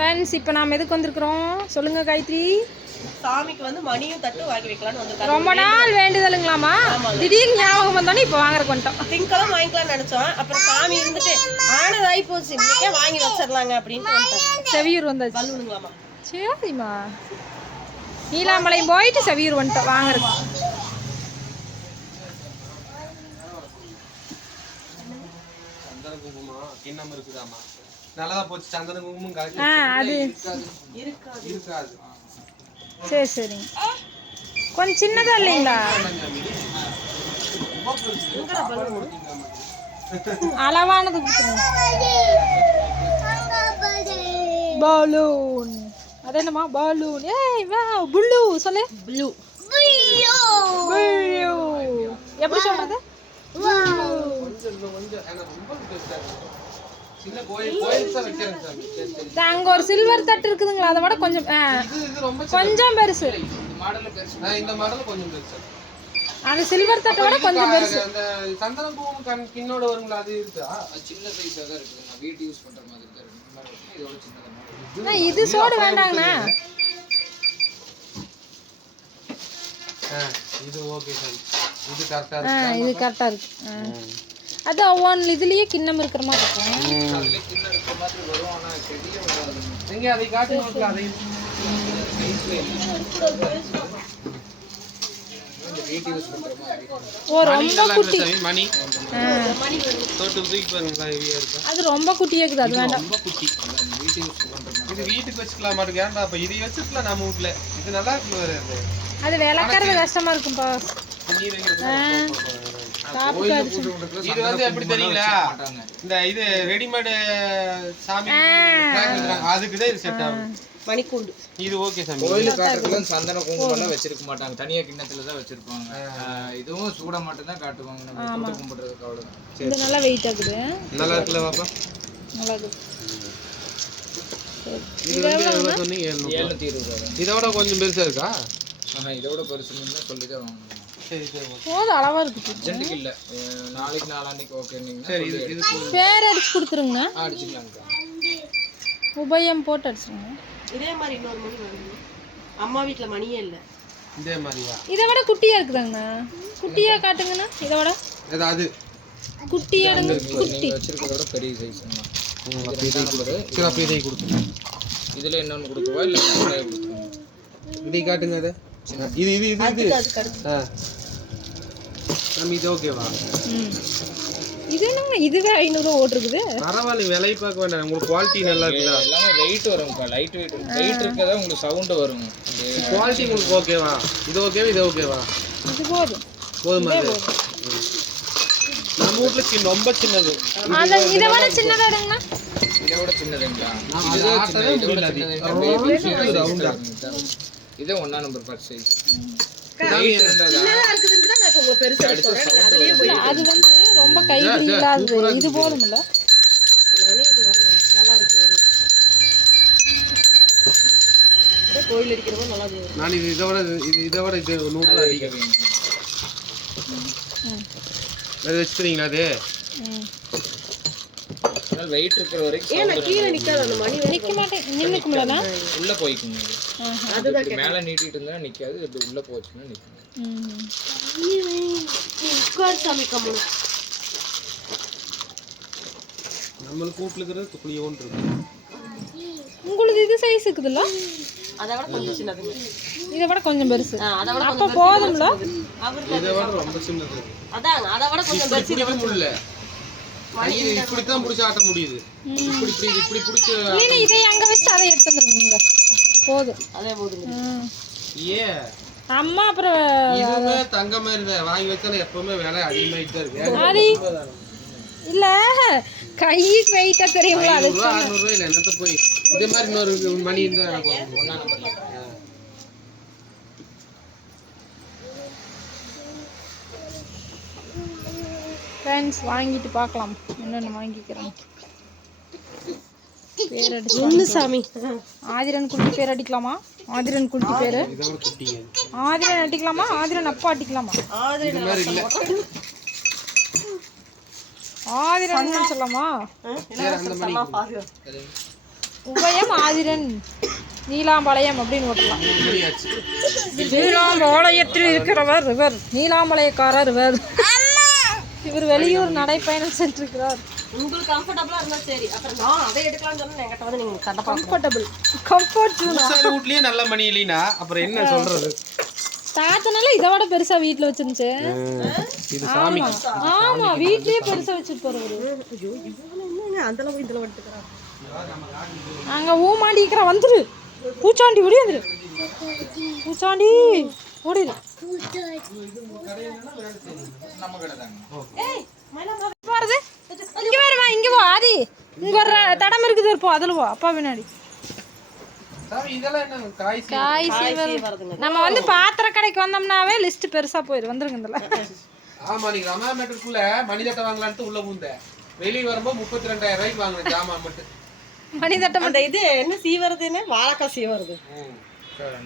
Friends இப்போ நாம் எதுக்கு வந்திருக்கிறோம் சொல்லுங்க காயத்ரி? சாமிக்கு வந்து மணியும் தட்டு வாங்கி வைக்கலாம்னு வந்திருக்காங்க. ரொம்ப நாள் வேண்டுதலுங்களாமா, திடீர்னு ஞாபகம் வந்தோன்னே இப்போ வாங்குறக்கு வந்துட்டோம். திங்கெல்லாம் வாங்கிக்கலாம்னு நினைச்சோம். அப்புறம் சாமி இருந்துட்டு ஆனதாகி போச்சு, இன்னைக்கே வாங்கி வச்சிடலாங்க அப்படின்ட்டு செவியூர் வந்தாச்சு. பலூனுங்களாமா. சரிம்மா, நீலாம்பளையும் போயிட்டு செவியூர் வந்துட்டோம் வாங்குறக்கு. நல்லதா போச்சு. சந்தன குங்குமம் அது இருக்காது. சரி சரிங்க. கொஞ்சம் சின்னதா இல்லைங்களா? அளவானது கொடுத்துருங்க. பலூன், அது என்னமா பலூன்? ஏய் வா, புளூ சொல்லு. ப்ளூ எப்படி சொல்றது? அங்க ஒரு சில்வர் தட்டு இருக்குதுங்களா, அதை விட கொஞ்சம் கொஞ்சம் பெருசு. இந்த மாடல் கொஞ்சம் பெருசு. அந்த சில்வர் தட்டை விட கொஞ்சம் பெருசு. அந்த சந்தன பூவும் பின்னோட வருங்களா, அது இருக்கா? சின்ன சைஸா தான் இருக்குது. நான் வீட்டு யூஸ் பண்ற மாதிரி தான் இருக்கு. இதோட சின்னதா. இது சோடு வேண்டாங்கண்ணா. இது ஓகே சார். இது கரெக்டா இருக்கு. இது கரெக்டா இருக்கு. அது ஒவ்வொன்று இதுலயே கிண்ணம் இருக்கிற மாதிரி இருக்கும். அதுல கிண்ணம் இருக்கிற மாதிரி வரும். ஆனா பெரிய வராது. நீங்க அதை காட்டுங்க. அதை வீட்டு யூஸ் பண்ற மாதிரி. ஓ ரொம்ப குட்டி மணி தொட்டு தூக்கி பாருங்க, ஹெவியா இருக்கு. அது ரொம்ப குட்டியா இருக்குது, அது வேண்டாம். ரொம்ப குட்டி. வீட்டு யூஸ் பண்ற மாதிரி. இது வீட்டுக்கு வச்சுக்கலாம் மாட்டுக்கு. ஏன்டா அப்ப இதை வச்சுக்கலாம் நம்ம வீட்ல. இது நல்லா இருக்கு வேற. அது விளக்கறது கஷ்டமா இருக்கும்பா. நீர் வைக்கிறது இது இது எப்படி தெரியுங்களா? இந்த இது ரெடிமேட் சாமி அதுக்கு தான் இது செட் ஆகும். மணிக்கூண்டு இது ஓகே சாமி. கோயில காட்டுறதுல சந்தன குங்குமம் எல்லாம் வச்சிருக்க மாட்டாங்க, தனியா கிண்ணத்துல தான் வச்சிருப்பாங்க. இதுவும் சூட மட்டும் தான் காட்டுவாங்க. நம்ம தொட்டு கும்பிடுறதுக்கு அவ்வளவுதான். இது நல்லா வெயிட் ஆகுது. நல்லா இருக்குல்ல பாப்பா? நல்லா இருக்கு. இது வந்து எவ்வளவு சொன்னீங்க? 720. இதோட கொஞ்சம் பெருசா இருக்கா? இதோட பெருசுன்னு சொல்லி தான் வாங்கணும். சரி சரி போதும், அளவா இருக்கு. அர்ஜென்ட்டுக்கு இல்ல, நாளைக்கு நாளான்னைக்கு ஓகேன்னீங்கன்னா சரி. இது பேர் அடிச்சு கொடுத்துருங்க. அடிச்சுக்கலாம்க்கா. உபயம் போட்டு அடிச்சுருங்க. இதே மாதிரி இன்னொரு மணி வாங்கணும். அம்மா வீட்டுல மணியே இல்ல. இதே மாதிரியா? இதை விட குட்டியா இருக்குதாங்கண்ணா. குட்டியா காட்டுங்கண்ணா. இதை விட அது குட்டியா எடுங்க. குட்டி நீங்க வச்சிருக்கிறத விட பெரிய சைஸ். இதை கொடுத்துருங்க. இதுல இன்னொன்னு கொடுக்கவா இல்ல கொடுத்துருங்க? இதை காட்டுங்க. அது இது இது இது இது நம்ம இது ஓகேவா? இது என்னங்க இதுவே 500 ஓட்டுருக்குது. பரவாயில்ல, விலை பார்க்க வேண்டாம். உங்களுக்கு குவாலிட்டி நல்லா இருக்குதா? எல்லாமே வெயிட் வரும்க்கா. லைட் வெயிட் வெயிட் இருக்கதா உங்களுக்கு சவுண்ட் வரும். குவாலிட்டி உங்களுக்கு ஓகேவா? இது ஓகேவா? இது ஓகேவா? இது போதும். போதுமா? நம்ம வீட்டுல ரொம்ப சின்னது. இதை விட சின்னதா எடுங்கண்ணா. இதை விட சின்னதுங்களா? இது 1 நம்பர் பர் சைஸ். அது வந்து ரொம்ப கைப்பிடி இல்லாதது. இது போதும்ல. கோயில் அடிக்கிறப்போ நல்லா இருக்கு. நான் இதை விட இது 100 ரூபா அடிக்கிறேன். அது வச்சுக்கிறீங்களா? அது வெயிட் இருக்கிற வரைக்கும் ஏன்னா கீழே நிக்காத அந்த மணி நிக்க மாட்டேன். நின்னுக்கும்லனா உள்ள போய்க்குங்க. அதுதான் மேல நீட்டிட்டு இருந்தா நிக்காது. இது உள்ள போச்சுன்னா நிக்கும். உட்கார் சாமி கம்மு. நம்மளுக்கு வீட்டுல இருக்கிறது துளியோன் இருக்கு. உங்களுக்கு இது சைஸ் இருக்குதுல்ல? அதை விட கொஞ்சம் சின்னது. இதை விட கொஞ்சம் பெருசு. அதை விட அப்ப போதும்ல. இதை விட ரொம்ப சின்னது. அதான் அதை விட கொஞ்சம் பெருசு. இல்ல இது இப்படித்தான் புடிச்சு ஆட்ட முடியுது. இப்படி புடிச்சு இல்ல இதை அங்க வச்சு அதை எடுத்து வந்துருங்க. போதும், அதே போதும். ஏ அம்மா அப்புறம் இதுவே தங்க மாதிரி தான் வாங்கி வச்சாலும் எப்பவுமே விலை அதிகமாயிட்டு தான் இருக்கு. சாரி இல்ல கைக்கு வெயிட்டா தெரியுங்களா? அது 600 ரூபாய் இல்ல என்னத்த போய் இதே மாதிரி இன்னொரு மணி இருந்தா எனக்கு 1 நம்பர்ல. ஃப்ரெண்ட்ஸ் வாங்கிட்டு பார்க்கலாம் என்னென்ன வாங்கிக்கிறோம். பேர் அடிச்சு சாமி ஆதிரன் குட்டி பேர் அடிக்கலாமா? ஆதிரன் குட்டி பேரு ஆதிரன் அடிக்கலாமா? ஆதிரன் அப்பா அடிக்கலாமா? ஆதிரன் சொல்லலாமா? உபயம் ஆதிரன் நீலாம்பாளையம் அப்படின்னு ஓட்டலாம். நீலாம்பாளையத்தில் இருக்கிறவர் இவர், நீலாம்பாளையக்காரர் இவர். இவர் வெளியூர் நடைப்பயணம் சென்றிருக்கிறார். உங்களுக்கு கம்ஃபர்டபுளா இருந்தா சரி. அப்புறம் நான் அதை எடுக்கலாம்னு சொன்னா என்கிட்ட வந்து நீங்க சண்டை பார்க்கணும். கம்ஃபர்டபுள் கம்ஃபர்ட் பூசாரி வீட்லயே நல்ல மணி இல்லைனா அப்புறம் என்ன சொல்றது? தாத்தனால இதை விட பெருசா வீட்டுல வச்சிருந்துச்சு. இது சாமி. ஆமா வீட்லயே பெருசா வச்சுட்டு போறவரு. ஐயோ இவங்க என்னங்க அந்த அளவுக்கு இதுல வந்துட்டுக்கறாங்க. அங்க ஊமாண்டிக்கிற வந்துரு. பூச்சாண்டி ஓடி வந்துரு. பூச்சாண்டி ஓடிரு. நம்ம கடை தாங்க. ஏய் மயிலம்மா பாருது. இங்க வரமா இங்க போ ஆதி. இங்க ஒரு தடம் இருக்குது போ அதுல போ அப்பா பின்னாடி. சாமி இதெல்லாம் என்ன காய் காய் சீவல். வருதுங்க. நம்ம வந்து பாத்திர கடைக்கு வந்தோம்னாவே லிஸ்ட் பெருசா போயிரு. வந்துருங்க இதுல. ஆமா நீங்க ரமா மீட்டருக்குள்ள மணிதட்டை வாங்கலான்ட்டு உள்ள பூந்தேன். வெளிய வரும்போது 32,000 ரூபாய்க்கு வாங்குன ஜாமான் மட்டும். மணிதட்டம் அந்த இது என்ன சீவறதுன்னு வாழைக்காய் சீவறது.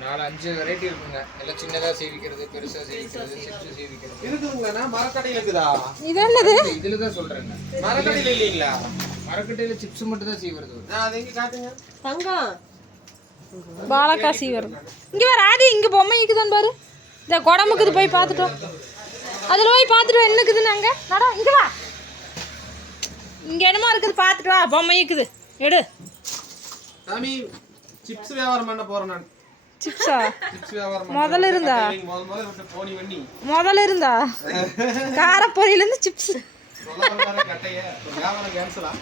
4-5 வெரைட்டி இருக்குங்க. எல்லாம் சின்னதா சீவிக்கிறது, பெருசா சீவிக்கிறது, சிப்ஸ் சீவிக்கிறது. இருக்குதுங்கண்ணா மரக்கடையில இருக்குதா? இது என்னது? இதுல தான் சொல்றேங்க. மரக்கடையில இல்லீங்களா? மரக்கட்டையில சிப்ஸ் மட்டும் தான் சீவுறது. நான் அதை எங்க காட்டுங்க. தங்கம் பாலக்காசி வரும். இங்க வர ஆதி இங்க பொம்மை இருக்குதான்னு பாரு. இந்த குடம்புக்குது போய் பார்த்துட்டோம். அதுல போய் பார்த்துட்டு என்ன இருக்குதுன்னு அங்க நட இங்க வா. இங்க என்னமோ இருக்குது பார்த்துட்டு வா. பொம்மை இருக்குது எடு. சாமி சிப்ஸ் வியாபாரம் பண்ண போறேன் நான். சிப்ஸா? சிப்ஸ் வியாபாரம் முதல்ல இருந்தா முதல்ல விட்டு போனி வண்டி முதல்ல இருந்தா காரப்பொரியில இருந்து சிப்ஸ். கட்டைய வியாபாரம் கேன்சலா?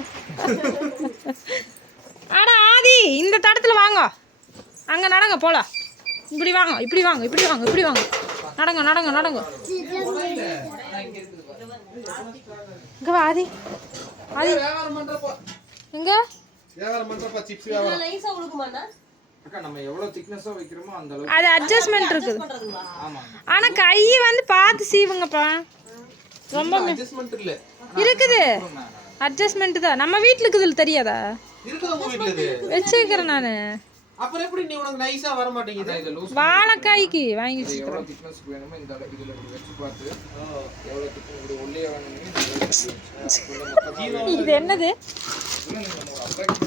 ஆனா ஆதி இந்த தடத்துல வாங்க. அங்க நடங்க போலாம். இப்படி வாங்க இப்படி வாங்க இப்படி வாங்க இப்படி வாங்க. நடங்க நடங்க நடங்க. இங்க வா ஆதி. ஆதி வியாபாரம் பண்றப்போ எங்க வியாபாரம் பண்றப்ப சிப்ஸ் வியாபாரம் நைஸா உழுகுமாண்ணா? அக்கா நம்ம எவ்வளவு திக்னஸா வைக்கிறோமோ அந்த அளவுக்கு. அது அட்ஜஸ்ட்மெண்ட் இருக்குது. பண்றதுங்களா? ஆமா. ஆனா கை வந்து பார்த்து சீவுங்கப்பா. ரொம்ப அட்ஜஸ்ட்மென்ட் இல்ல. இருக்குது. அட்ஜஸ்ட்மெண்ட் தான். நம்ம வீட்ல இருக்குதுல தெரியாதா? இருக்குது உங்க வீட்ல இது. வச்சிருக்கிறேன் நானு. அப்புறம் எப்படி நீ உனக்கு நைஸா வர மாட்டேங்குது? இது லூஸ் வாழைக்காய்க்கு வாங்கி வச்சிருக்கிறேன். எவ்வளவு திக்னஸ் வேணுமோ இந்த இதுல இப்படி வச்சு பார்த்து எவ்வளவு திக்னஸ் இப்படி ஒல்லியா வேணும்னு இது என்னது?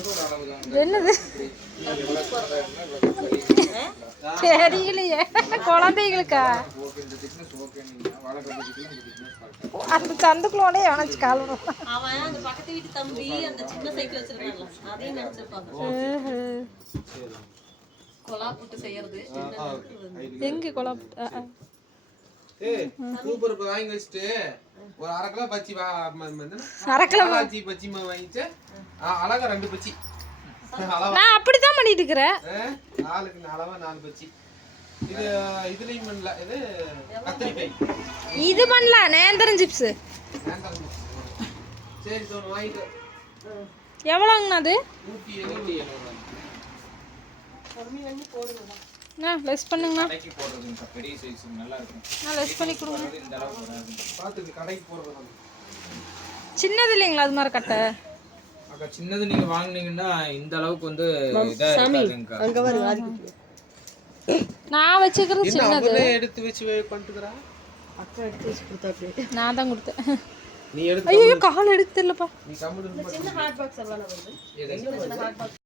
ஒரு அளவு தான். இது என்னது தெரியலையே. குழந்தைகளுக்கா? ஓகே இந்த திக்னஸ் ஓகே நீங்க வாழைக்காய் திக்னஸ் அந்த சந்துக்குள்ளோட எவனாச்சு காலணும். அவன் அந்த பக்கத்து வீட்டு தம்பி அந்த சின்ன சைக்கிள் வச்சிருக்கான்ல அதையும் நினைச்சிருப்பாங்க. கொலா புட்டு செய்யறது எங்க கொலா? ஏய் சூப்பர் இப்ப வாங்கி வச்சிட்டு ஒரு 1/2 கிலோ பச்சி அரை கிலோ பச்சி பச்சி வாங்கிட்டு அழகா 2 பச்சி அளவா நான் அப்படித்தான் பண்ணிட்டு இருக்கிறேன். 4க்கு அளவா 4 பச்சி. இது இதுலயும் பண்ணல. இது கத்திரிக்காய் இது பண்ணலாம். நேந்திரம் சிப்ஸ் வேண்டாம். சரி தோணு வாங்கிட்டு எவ்வளோங்கண்ணா அது? 170. லெஸ் பண்ணுங்கண்ணா. கடைக்கு போடுறதுங்க பெரிய சைஸ் நல்லா இருக்கும். நான் லெஸ் பண்ணி கொடுங்க. இந்த அளவுக்கு வராது. பாத்துக்கு கடைக்கு போறது சின்னது இல்லைங்களா அது மாதிரி கட்டை? அக்கா சின்னது நீங்க வாங்குனீங்கன்னா இந்த அளவுக்கு வந்து இதா இருக்காதுங்கக்கா. அங்க வருது ஆதிக்கு. நான் வச்சுக்கிறது சின்னது. அவனே எடுத்து வச்சு பண்ணிட்டுக்கறா. அக்கா எடுத்து வச்சு கொடுத்தாரு. நான் தான் கொடுத்தேன். நீ எடுத்து ஐயோ கால் எடுக்க தெரியலப்பா. நீ கம்முனு சின்ன ஹாட் பாக்ஸ் எவ்வளவு வருது? எது? சின்ன ஹாட் பாக்ஸ்